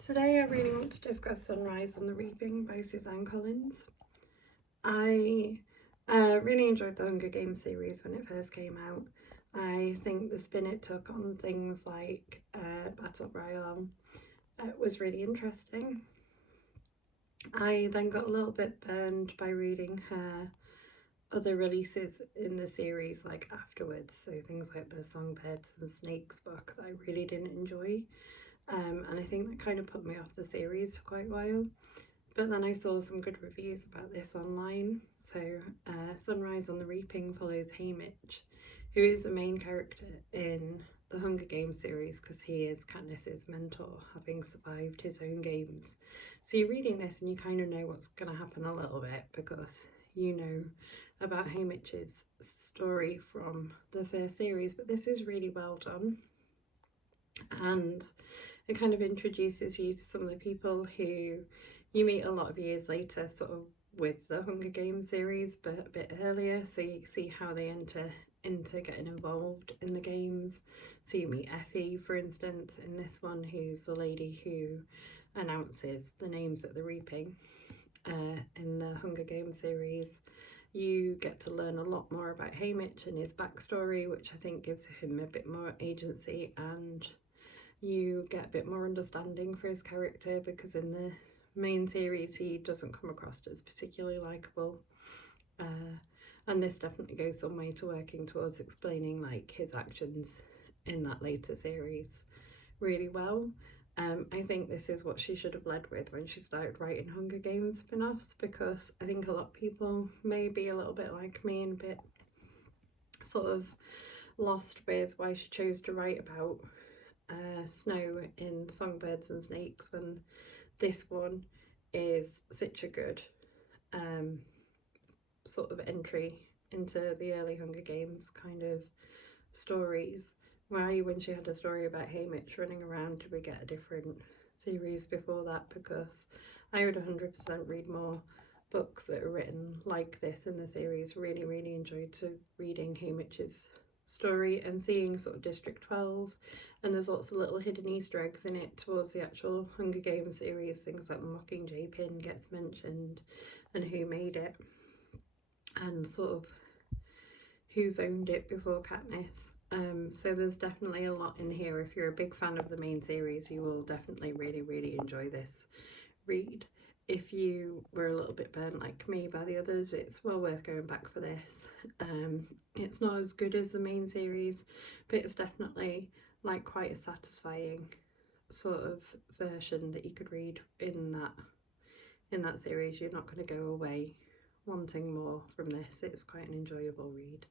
Today I really want to discuss Sunrise on the Reaping by Suzanne Collins. I really enjoyed the Hunger Games series when it first came out. I think the spin it took on things like Battle Royale was really interesting. I then got a little bit burned by reading her other releases in the series like afterwards, so things like the Songbirds and Snakes book that I really didn't enjoy. And I think that kind of put me off the series for quite a while. But then I saw some good reviews about this online. So, Sunrise on the Reaping follows Haymitch, who is the main character in the Hunger Games series because he is Katniss's mentor, having survived his own games. So, you're reading this and you kind of know what's going to happen a little bit because you know about Haymitch's story from the first series, but this is really well done. And it kind of introduces you to some of the people who you meet a lot of years later, sort of with the Hunger Games series, but a bit earlier. So you see how they enter into getting involved in the games. So you meet Effie, for instance, in this one, who's the lady who announces the names at the reaping. In the Hunger Games series, you get to learn a lot more about Haymitch and his backstory, which I think gives him a bit more agency, and you get a bit more understanding for his character because in the main series he doesn't come across as particularly likable. And this definitely goes some way to working towards explaining like his actions in that later series really well. I think this is what she should have led with when she started writing Hunger Games spin-offs, because I think a lot of people may be a little bit like me and a bit sort of lost with why she chose to write about Snow in Songbirds and Snakes when this one is such a good sort of entry into the early Hunger Games kind of stories. Why, when she had a story about Haymitch running around, did we get a different series before that? Because I would 100% read more books that are written like this in the series. Really enjoyed reading Haymitch's story and seeing sort of District 12, and there's lots of little hidden Easter eggs in it towards the actual Hunger Games series, things like the Mockingjay pin gets mentioned and who made it and sort of who's owned it before Katniss. So there's definitely a lot in here. If you're a big fan of the main series, you will definitely really enjoy this read. If you were a little bit burnt like me by the others, it's well worth going back for this. It's not as good as the main series, but it's definitely like quite a satisfying sort of version that you could read in that series. You're not going to go away wanting more from this. It's quite an enjoyable read.